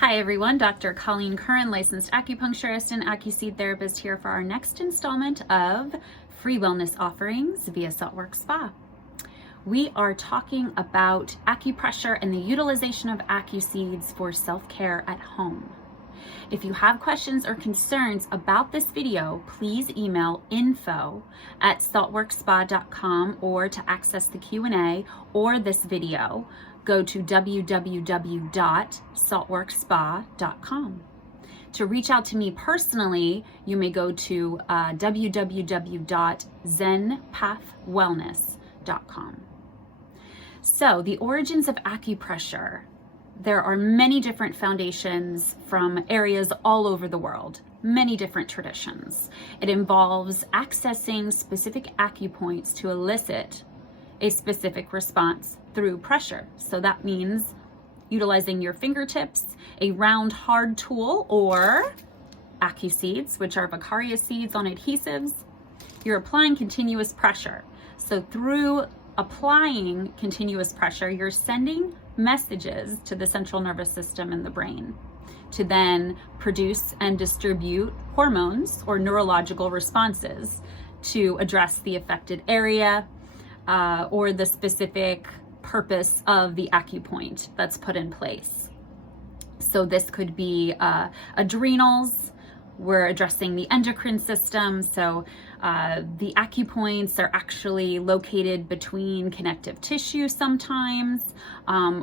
Hi everyone, Dr. Colleen Curran, licensed acupuncturist and Acuseed therapist here for our next installment of free wellness offerings via Saltworks Spa. We are talking about acupressure and the utilization of Acuseeds for self-care at home. If you have questions or concerns about this video, please email info@saltworksspa.com, or to access the Q&A or this video, go to www.saltworksspa.com. To reach out to me personally, you may go to www.zenpathwellness.com. So, the origins of acupressure. There are many different foundations from areas all over the world, many different traditions. It involves accessing specific acupoints to elicit a specific response through pressure. So that means utilizing your fingertips, a round hard tool, or Acuseeds, which are Vacaria seeds on adhesives. You're applying continuous pressure. So through applying continuous pressure, you're sending messages to the central nervous system and the brain to then produce and distribute hormones or neurological responses to address the affected area or the specific purpose of the acupoint that's put in place. So this could be adrenals. We're addressing the endocrine system. So the acupoints are actually located between connective tissue sometimes,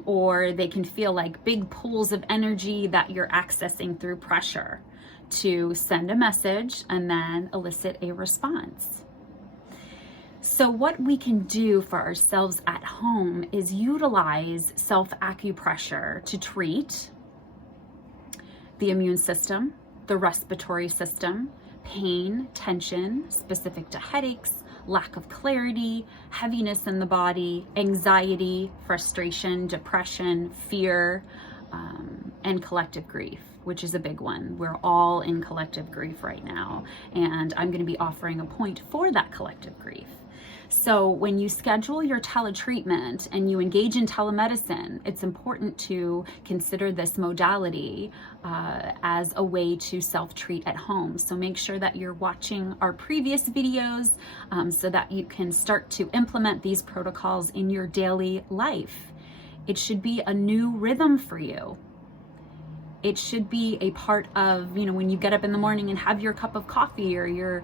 or they can feel like big pools of energy that you're accessing through pressure to send a message and then elicit a response. So what we can do for ourselves at home is utilize self-acupressure to treat the immune system, the respiratory system, pain, tension, specific to headaches, lack of clarity, heaviness in the body, anxiety, frustration, depression, fear, and collective grief, which is a big one. We're all in collective grief right now, and I'm going to be offering a point for that collective grief. So when you schedule your teletreatment and you engage in telemedicine, it's important to consider this modality as a way to self-treat at home. So make sure that you're watching our previous videos so that you can start to implement these protocols in your daily life. It should be a new rhythm for you. It should be a part of, when you get up in the morning and have your cup of coffee or your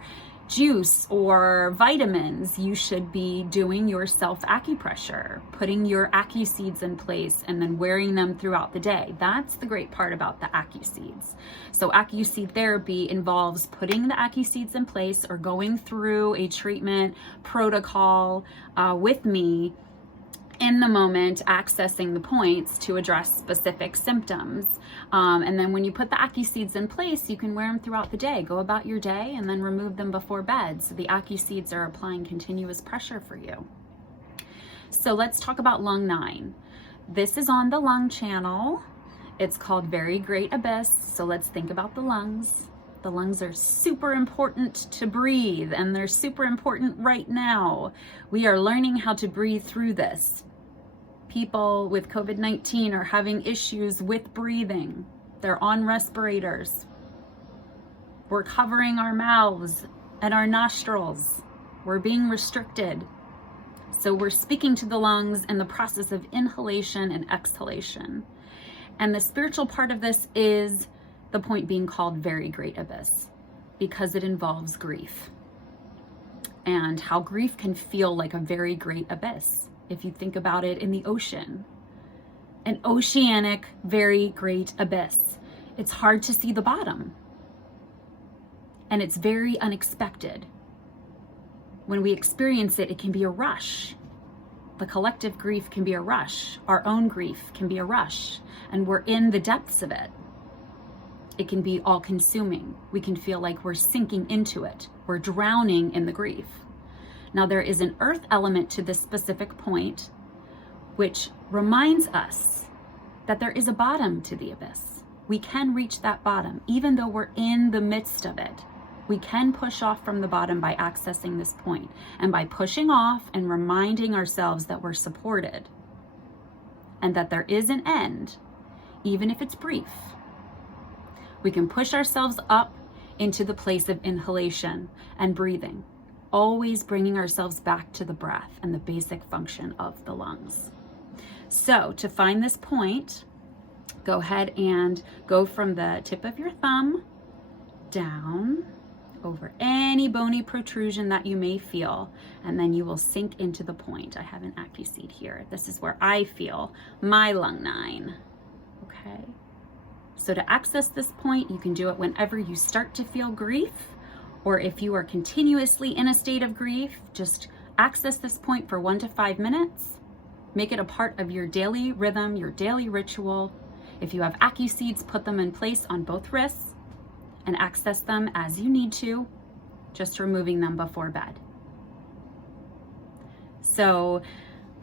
juice or vitamins, you should be doing your self-acupressure, putting your Acuseeds in place and then wearing them throughout the day. That's the great part about the Acuseeds. So Acuseed therapy involves putting the Acuseeds in place or going through a treatment protocol with me in the moment, accessing the points to address specific symptoms. And then when you put the Acuseeds in place, you can wear them throughout the day. Go about your day and then remove them before bed. So the Acuseeds are applying continuous pressure for you. So let's talk about lung 9. This is on the lung channel. It's called Very Great Abyss. So let's think about the lungs. The lungs are super important to breathe, and they're super important right now. We are learning how to breathe through this. People with COVID-19 are having issues with breathing. They're on respirators. We're covering our mouths and our nostrils. We're being restricted. So we're speaking to the lungs in the process of inhalation and exhalation. And the spiritual part of this is the point being called Very Great Abyss, because it involves grief and how grief can feel like a very great abyss. If you think about it in the ocean, an oceanic, very great abyss. It's hard to see the bottom. And it's very unexpected. When we experience it, it can be a rush. The collective grief can be a rush. Our own grief can be a rush. And we're in the depths of it. It can be all-consuming. We can feel like we're sinking into it. We're drowning in the grief. Now, there is an earth element to this specific point, which reminds us that there is a bottom to the abyss. We can reach that bottom, even though we're in the midst of it. We can push off from the bottom by accessing this point, and by pushing off and reminding ourselves that we're supported and that there is an end, even if it's brief. We can push ourselves up into the place of inhalation and breathing, always bringing ourselves back to the breath and the basic function of the lungs. So to find this point, go ahead and go from the tip of your thumb down over any bony protrusion that you may feel, and then you will sink into the point. I have an Acuseed here. This is where I feel my lung 9. Okay. So to access this point, you can do it whenever you start to feel grief, or if you are continuously in a state of grief, just access this point for 1 to 5 minutes. Make it a part of your daily rhythm, your daily ritual. If you have Acuseeds, put them in place on both wrists and access them as you need to, just removing them before bed. So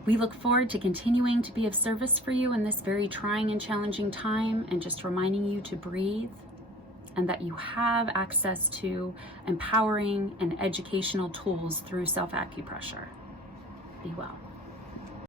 we look forward to continuing to be of service for you in this very trying and challenging time, and just reminding you to breathe and that you have access to empowering and educational tools through self-acupressure. Be well.